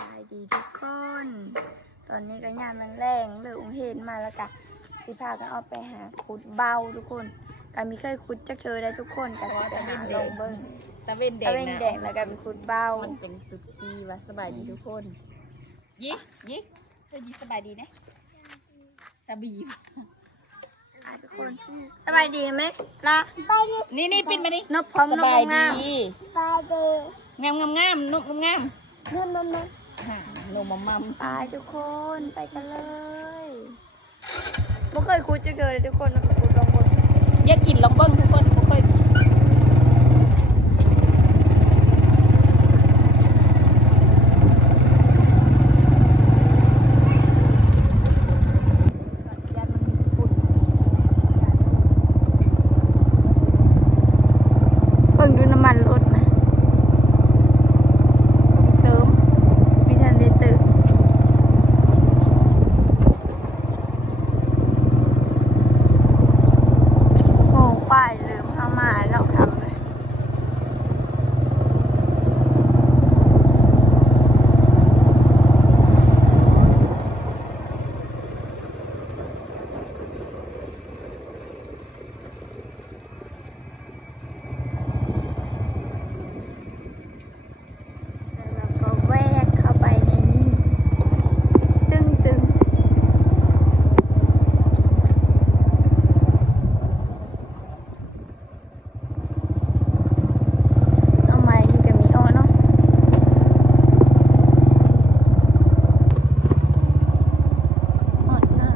บายดีทุกคน ตอนนี้ก็ยามมันแรงเลยองเห็นมาแล้วกะสิพากันออกไปหาขุดเบาทุกคนก็มีเคยขุดจักเจอได้ทุกคนก็สิไปหาลงเบิ้งตะเวนแดตะงเวนนะแดงแล้วก็ไปขุดเบามันจังสุดกีว่าสบายดีทุกคนยิยิเธอดีสบายดีนะสบีอะทุกคนสบายดีไหมล่ะนี่นี่ปิดมาดินบพร้อมสนบายงามดีไปเดงามงามงามนุ่มงามนู่นนู่นนู่นฮ่า หนูมัมมัมไปทุกคนไปกันเลยไม่เคยขุดจักเจอเลยทุกคนเราไปขุดลงบนอย่ากินลองเบิ้งทุกคนบ่เคยกิน ยันมันมีขุดเบิ่งดูน้ำมันรถนะ เติม มีทันได้ตื่นโง่ป้ายลืมเอามาเนาะทำเลย แล้วเราก็แวกเข้าไปในนี่ ตึงตึงเอาไม้นี่ก็มีอ้อเนาะหมดหน้า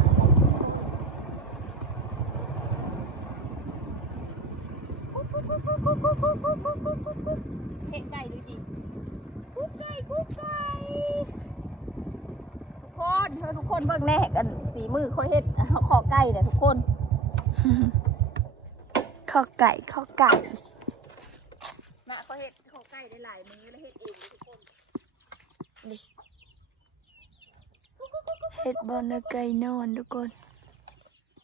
เฮ็ดไก่ดูดิกุ๊กไก่กุ๊กไก่ทุกคนเธอทุกคนเบิ่งแน่กันสีมือเขาเฮ็ดเขาขอไก่เนี่ยทุกคน ข้อ ไก่ข้อไก่นะเขาเฮ็ดขอไก่ได้หลายมือแล้วเฮ็ดเองเลยทุกคนเฮ็ดบอลเนอไก่นอนทุกคน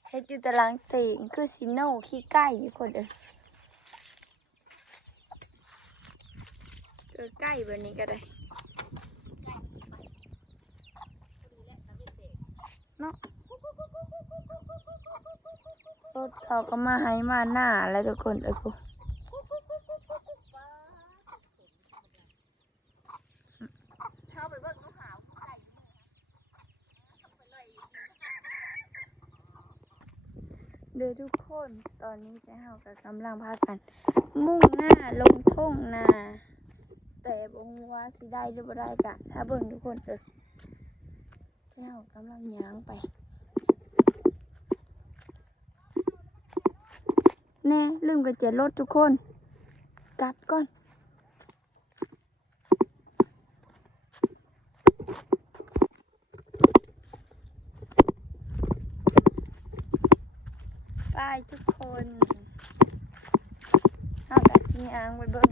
เฮ็ดอยู่ตารางเตีงคือสิโนขี้ไก่อยู่คนเด้อเจอไก่แบบนี้ก็ได้เนาะ รถเขาก็มาให้มาหน้าแล้วทุกคนเอ้ยกูเข้าไปเบิ่งลูกหาวเด้อทุกคนตอนนี้แต่เฮาก็กำลังพากัน มุ่งหน้าลงทุ่งนาแต่บ่ฮู้ว่าสิได้หรือบ่ได้กะถ้าเบิ่งทุกคนเด้อที่เฮากำลังย่างไป แน่ลืมกระเจ็ดรถทุกคน กลับก่อนไปทุกคนเอาแบบนี้อ้างไว้เบิ่ง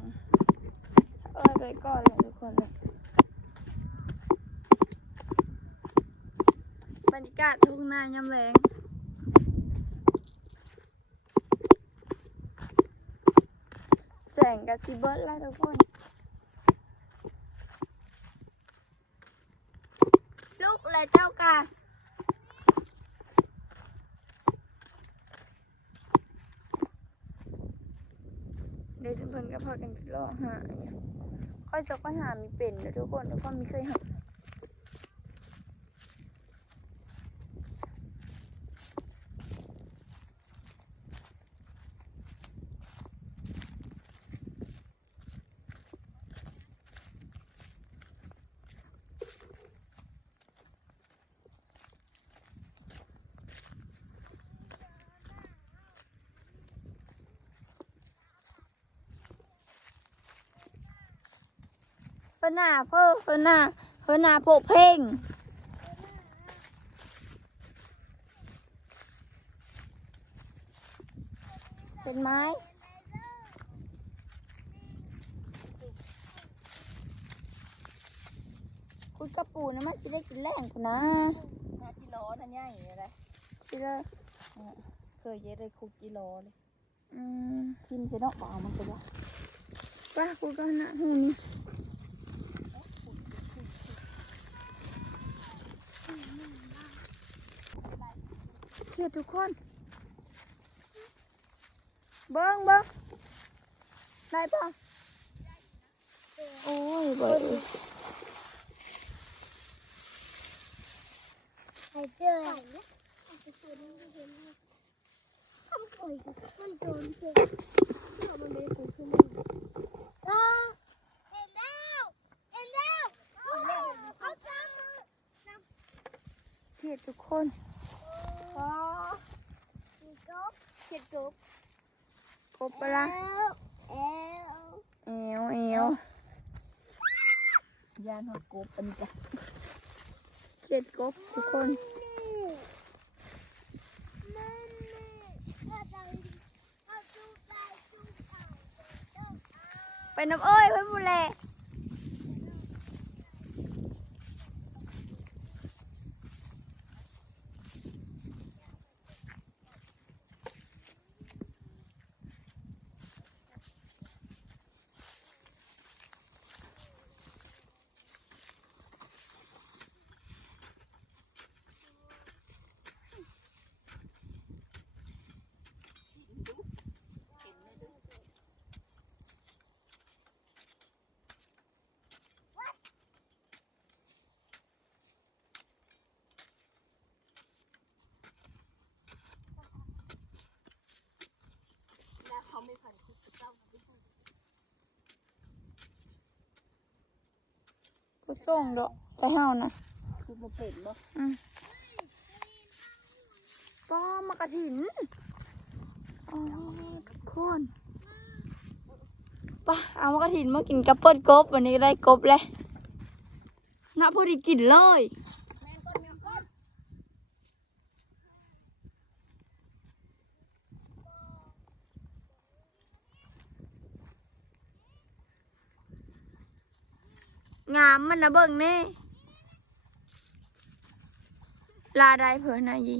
เออไปก่อนเลยทุกคนเลยบรรยากาศทุ่งนายามแรง แสงกับซีเบิร์ดแล้วทุกคน ลูกเลยเจ้ากาเดี๋ยวทุกคนก็พากันรอหาเนี่ยค่อยจะค่อยหามีเป็นนะทุกคนทุกคนไม่เคยหา พิ่นหน้าเพิ่นเพิ่นหน้าเพิ่นหน้าโพกเพ่งเป็นไม้คุยกระปูนะมันจะได้กินแรงกูนะนาจิโลนั่นใหญ่อะไรคิดว่าเคยเย็ดได้คุกจิโลเลยอืมทิมใส่ดอกบ่าวมันก็ว่าป้ากูก็หน้าหูนี่ เครียด ทุกคน เบิ้งเบิ้งได้ปะโอ้ยเบิ้งใครเจอไก่เนี่ยเอาไปใส่ในกระเทียมนะทำปุ๋ยกับมันโดนเสร็จเอามันไม่ได้ปุ๋ยขึ้นมาอ่าเห็นแล้วเห็นแล้วเอาเอาตามมาเครียดทุกคน อ๋อเห็ดกบเห็ดกบกบปะละเอวเอวเอวยานหอกบอันนี้จ้ะเครียดกบทุกคนไปน้ำเอ้ยเพื่อนบุแล แล้วเขาไม่ผ่านคุกเจ้า ผู้ส่งดอกใจเฮานะคือมาเป็นบ่อืมป้อมากระถินอ๋อทุกคนไป่ะเอามากระถินมากินกับเปิ้ลกบวันนี้ก็ได้กบเลยน่าพอดีกินเลย งามมั นะเบิ่งแน่ลาได้เผื่อน่อยยี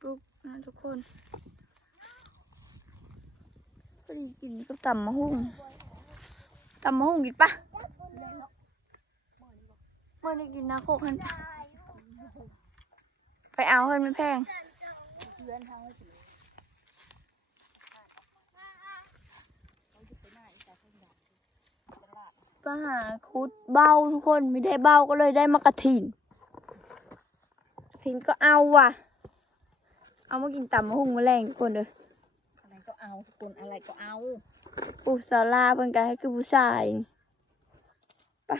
ปุ๊บนะทุกคนพอดีกินกับตำมะฮุ่ง ตำมะฮุ่งกินปะเมื่อได้กินนาโคกหันไปเอาเฮินไม่แพงปหาคุดเบ้าทุกคนไม่ได้เบ้าก็เลยได้มากระถินถินก็เอาว่ะ เอามากินตำมะฮุ่งมาแรงทุกคนเลยอะไรก็เอาทุกคนอะไรก็เอา ปูซาลาเป็นกันให้คือผู้ชายไปะ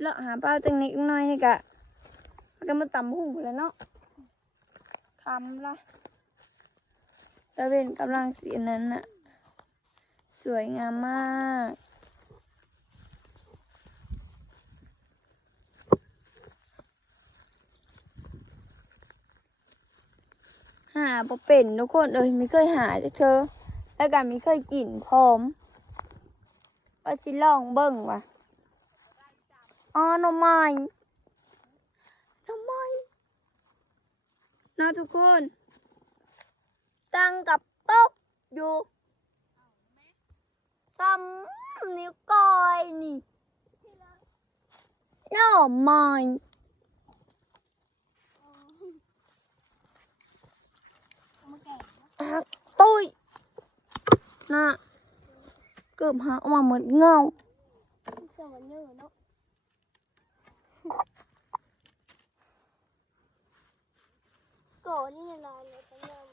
เลาะหาเป้าจังนิดหน่อยนี่กะก็มาตำมะฮุ่งไปแล้วเนาะทำละตะเวนกำลังสีนั้นน่ะ สวยงามมากหาบ่เป็นทุกคนเอ้ยไม่เคยหาจากเธอ แล้วก็ไม่เคยกินพร้อมว่าสิลองเบิ่งว่ะอ๋อหน่อไม้หน่อไม้นะทุกคน ตั้งกับโต๊ะอยู่ซ้ำนิ้วก้อยนี่หน่อไม้หักตุ้ย น่ะเกือบหักออกมาเหมือนเงาเสื้อมันเยอะเนาะก่อนนี่ลายเลยตั้งยาม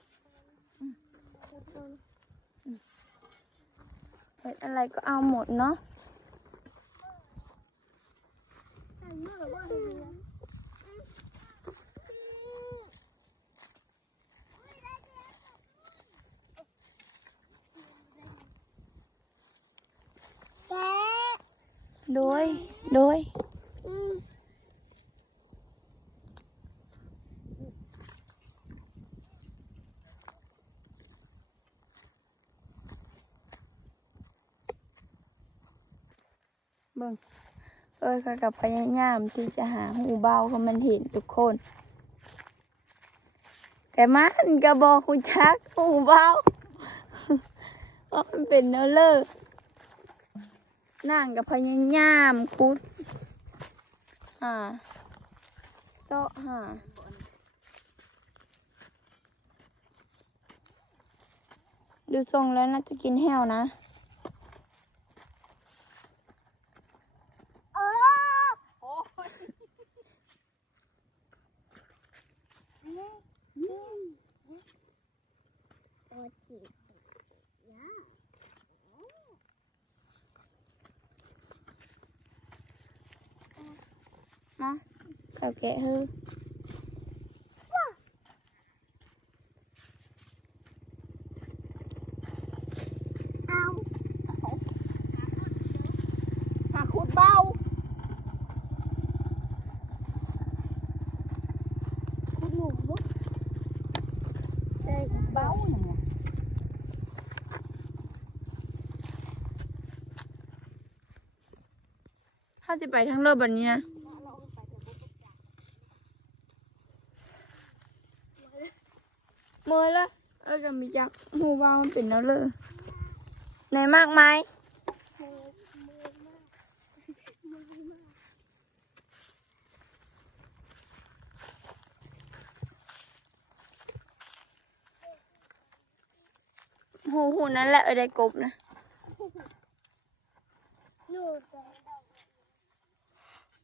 เห็ดอะไรก็เอาหมดเนาะ ใส่มากว่าเลยนะ แก โดย โดยอืมเบิ่งไปอ้ยก็กับพยายามที่จะหาหูเบาให้มันเห็นทุกคน แต่มันก็บอกคุณชักหูเบาเพราะมันเป็นเนอเลอร์ นั่งกับพยายามคุดอ่าเซาะหาดูทรงแล้วน่าจะกินแห้วนะเออโอ้ยโอ้จิย เนาเจ้าแกะฮือเอาหาขุดเบาคุณหนูได้เบาอย่างเงี้ยถ้าจะไปทั้งเรือแบบนี้นะเมื่อละเออจะ มีจักหูเบามันเป็นเนอเลอร์ไหนมากไหมเธอมือมากมือมากหูหูนั่นแหละเออได้กบนะหนูจะ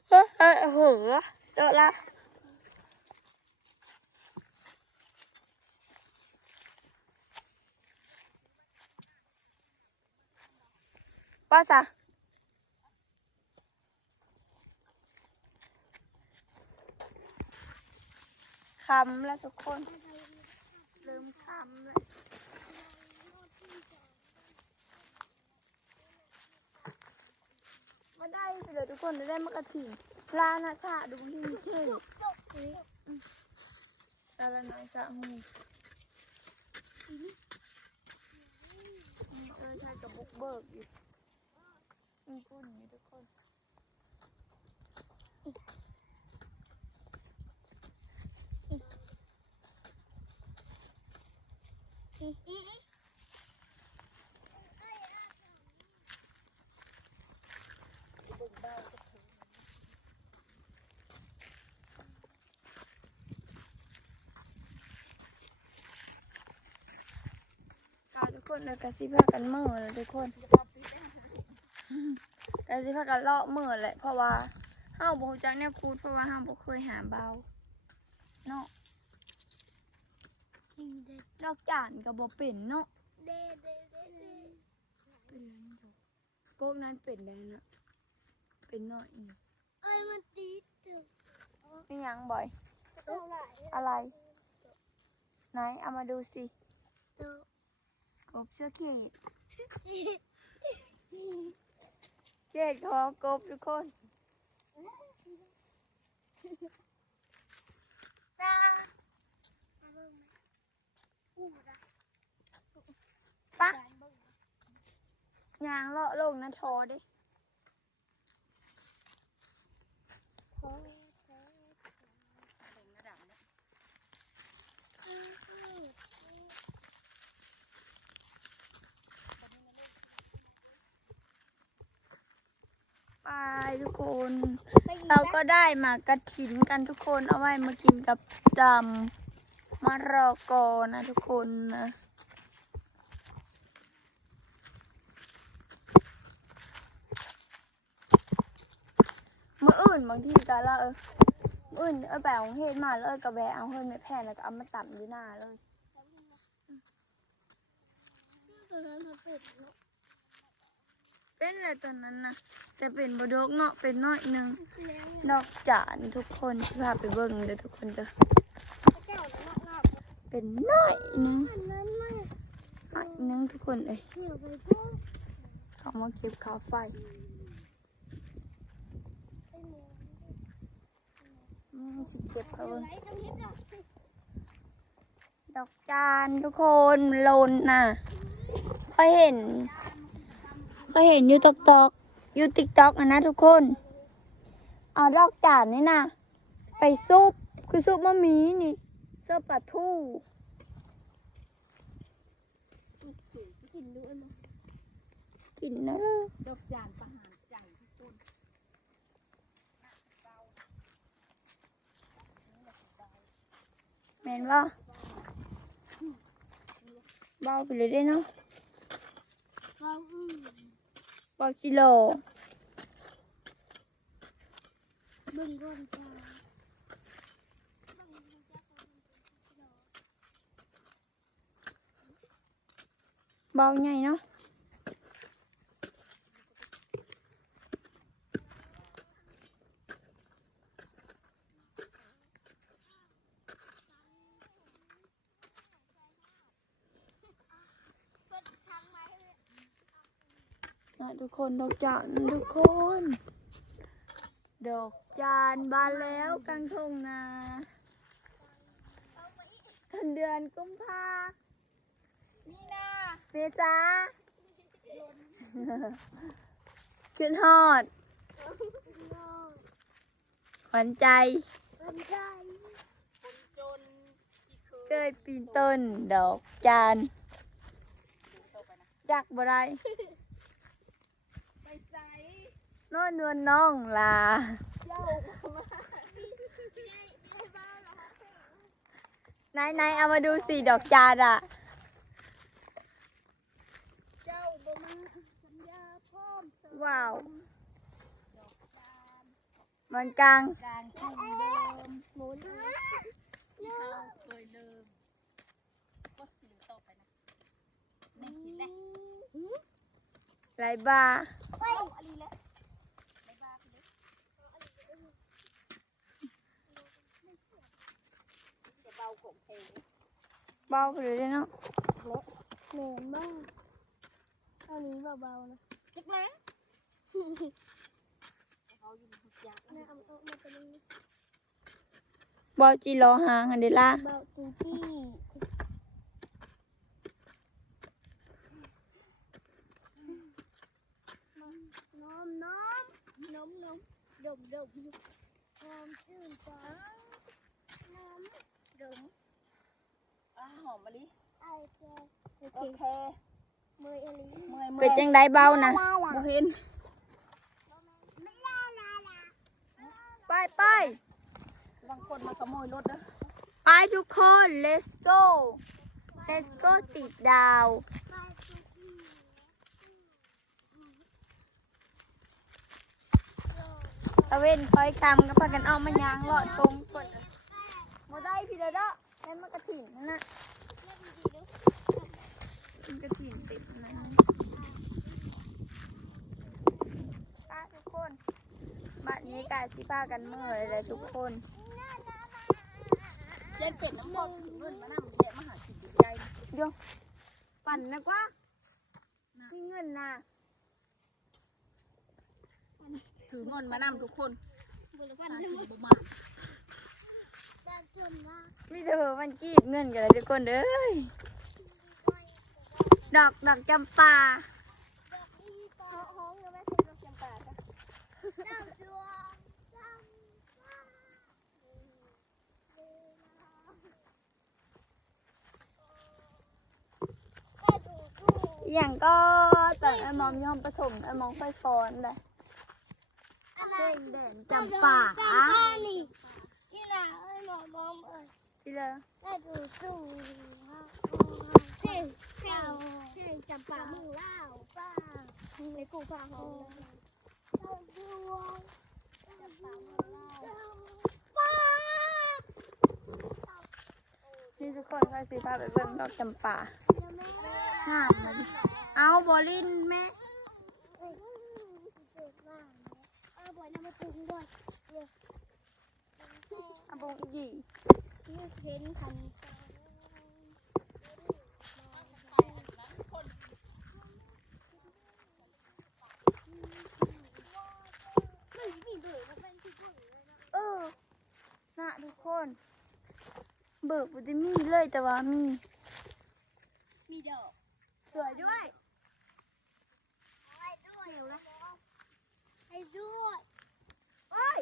เฮ้ยเฮ้ยเหอเจอละ ป้าสะคำแล้วทุกคนลืมคำเลยมาได้เดี๋ยวทุกคนจะได้มากระถิ่นลานะชะดูนี่เท่ชาละน้อยชะหูเออใช่กับบุกเบิกอยู่ มีก้นอยู่ทุกคนค่ะทุกคนเดี๋ยวกะสิพากันเมื่อแล้วทุกคน กะสิพากันเลาะเมื่อแหละเพราะว่าห้าบ่รู้จักแนวคูดเพราะว่าห้าวบ่เคยหาเบาเนาะมีเด็ดดอกจานก็บ่เป็นเนาะเด็ดเด็ดเด็ดเด็ดเป็นนั้นอยู่พวกนั้นเป็นได้นะเป็นน้อยอยู่เอ้ยมันตีตึงมีหยังบ่อยเท่าไรอะไรไหนเอามาดูสิตัวกบเชื่อเขต เขตของกบทุกคนตามาเบิ่งไหมอู้นะปะยางเลาะลงนะโทอดิท้องแท้ ไป ทุกคน เราก็ได้หมากกระถินกันทุกคนเอาไว้มากินกับจำมะรอกอนะทุกคนนะเมื่ออื่นบางทีก็ละเออมื้ออื่นเอาแปลของเฮ็ดมาแล้วเออกระแบะเอาเฮ็ดไม่แพ้แล้วก็เอามาตับอยู่หน้าเลยตัวนั้นมัน เป็นอะไรตอนนั้นนะแต่เป็นบดกเนาะเป็นน้อยหนึ่งนอกจานทุกคนที่พาไปเบิ่งเด้อทุกคนเด้อเจ้านั้นนอกเป็นน้อยหนึ่งน้อยหนึ่งทุกคนเลยเหี่ยวไปพุ่งเขามาเก็บค่าไฟอืมสิเก็บเขาเบิ่งไหนตรงนี้ดอกจานทุกคนลนน่ะเคยเห็น เคยเห็นอยู่ตอกตอกอยู่ติ๊กตอกอะนะทุกคน เอาดอกจานนี่นะไปซุปคือซุปมะมีนี่ซุปปลาทูกินดูอันะกินนะเลยดอกจานประหารจังทุกคนแมนว่าเบาไปเลยได้เนาะเราอืมเบากิโลเบิ่งก่อ นจ้าเบาใหญ่เนาะนะ ทุกคนดอกจานทุกคน ดอกจานบานแล้วกลางทงนาทันเดือนกุมภานี่นะเมษาขึ้นฮอดขวัญใจมันได้คนจนที่เคเกยปีนต้นดอกจานจักบ่ได้ไปใส่ นอนนวลน้องลาเจ้ามาไหนไหนเอามาดูสิดอกจานอะว้าว มันกลางกลางทุ่เดิมหมุนที่เขาเคยเดิมก็สิงต่อไปนะนี่กินแล้วไรบา ไปอะไรแล้วไปบ้าไปเลยจะเบาของเพลง เบาไปเลยเนาะเหนื่อยมากอันนี้เบาๆนะจักแล้วเขาอยู่ในหุบยากแม่เอาเอามาตัวนี้เบาจีโลหางอันเดล่าเบาจูจี้น้มน้มน้มน้มดมดมน้มชื่นใจน้มดม อ่า หอมมะลิไอเจโอเคมือเอลิเมื่อยเมื่เป็อนยจังไดเบานะบ่เห็นไปไปบางคนมาขโมยรถนะไปทุกคน let's go let's go ติดดาวตะเวนคอยกำก็พากันเอามายางเลาะตรงกดมาได้พี่เด้อเด้อแค่นมากระถิ่นนั่น น่ะมันกระถิ่นติดนั่ป้าทุกคนบ้านนี้กายสิพากันเมื่อยเลยทุกคนเจ็ดเป็ดน้ำพอกถือเงินมานั่งแยะมาหาสิบใจเดี๋ยวปั่นนะกว่ามีเงินนะถือเงินมานั่งทุกคนบุรพัหานธ์กินบ่มาด้านจนว่ามีแต่เธอมันกีบเงินกันเลยทุกคนเด้ย ดอกดอกจำปาห้องยังไม่ถึงดอกจำปาจ้ะดาวดวงจำปาอย่างก็แต่ไอ้มอมยอมผสมไอ้มองไฟฟ้อนเลยเด้งเด่นจำปาจำปานี่นี่นะเอ้มอมอมเอ้ยที่เลยได้ดูสู้ เพลงเพลงเพลงจำปามือเล่าป้าในกูฟ้าห้องดาวดวงจำปามือเล่าป้านี่ทุกคนก็สิพาไปเบิ่งดอกจำปาห้ามมันเอาบอลินแม่เอาบ่อยน้ำมาปรุงด้วยเอาบงอีหยีนี่เห็นคัน คน เบิกบุมีเลยแต่ว่ามี มีดอกสวยด้วยให้ด้วยให้ด้วยโอ้ย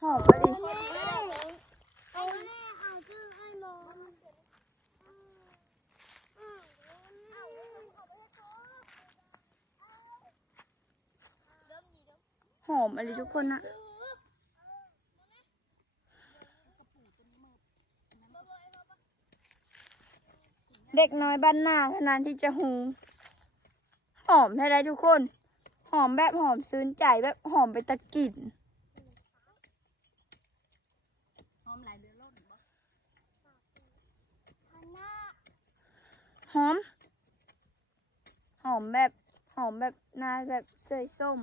หอมเลยเอาแม่เอาชื่อไอ้หลย หอมอะไรทุกคนนะเด็กน้อยบ้านนาเท่านั้นที่จะหูหอมให้ได้ทุกคน หอมแบบหอมซื้นใจแบบหอมไปตะกิ่นหอมหลายเดือนล่นหอม หอมแบบหอมแบบนาแบบเสยส้ม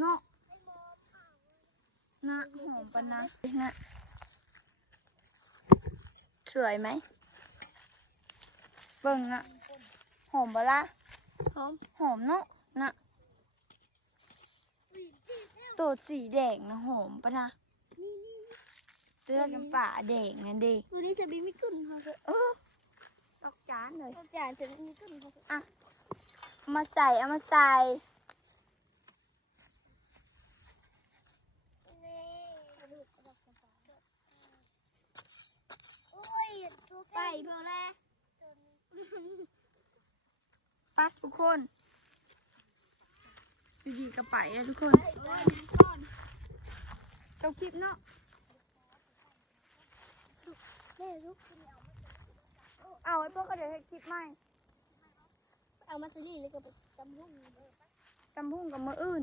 เนาะนะหอมปะนะนะสวยไหมเบิ่งนะหอมปะละหอมหอมเนาะนะตัวสีแดงนะหอมปะนะนี่นี่เตือนน้ำป่าแดงนั่นดิตัวนี้จะมีไม่ขึ้นเขาเลยเออตอกจานเลยตัวจานจะมีขึ้นเขาเลยเอามาใส่เอามาใส่ นี่กระดูกกระดูกกระดูกโอ้ยไป เพื่อแล้วปัดทุกคนดีๆกระไปเลยทุกคนเจ้าคลิปเนาะแม่ลูกเอาไว้พวกเขาเดี๋ยวให้คลิปใหม่เอามาซีรีส์แล้วก็ไปจำรุ่งจำพุ่งกับมืออื่น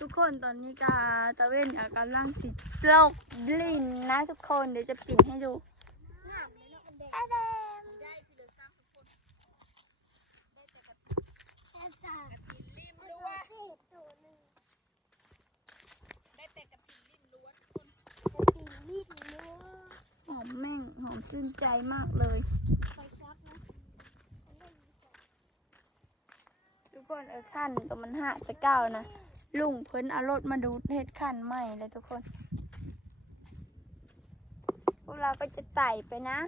ทุกคนตอนนี้กาตะเวนกากำลังสิโลกลินนะทุกคนเดี๋ยวจะปิดให้ดูไอเหลือสร้างทุกคนได้แต่กับกินริมล้วนทุกคนจะตีมีดเนื้อหอมแม่งหอมชื่นใจมากเลย ทุกคนเออขั้นตัวมันห้าจะเก้านะ ลุงเพิ่นเอารถมาดูดเฮ็ดขันใหม่เลยทุกคน พวกเราก็จะไต่ไปนะ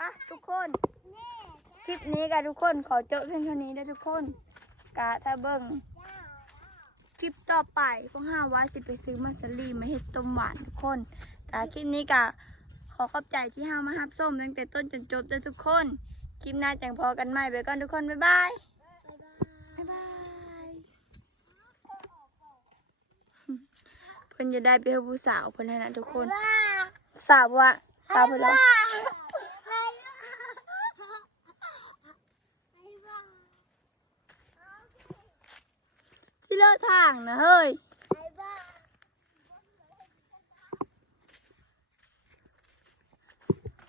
อะทุกคน คลิปนี้กันทุกคนขอจบเพียงเท่านี้นะทุกคนกะถ้าเบิ่งคลิปต่อไปพวกห้าว่าสิไปซื้อมัสลีมาเฮ็ดต้มหวานทุกคนกะคลิปนี้กะขอขอบใจที่ห้ามาฮับส้มตั้งแต่ต้นจนจบเด้อทุกคนคลิปหน้าจังพอกันใหม่ไปก่อนทุกคน บ๊ายบาย บ๊ายบายเพิ่นจะได้ไปเฮาผู้สาวเพิ่นให้นะทุกคน สาววะสาวเพิ่นแล้วไปบ้าที่เลิกทางนะเฮ้ยไปบ้า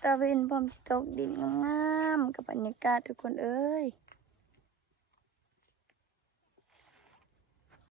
ตะเวนพร้อมสตกดินงามๆกับบรรยากาศทุกคนเอ้ย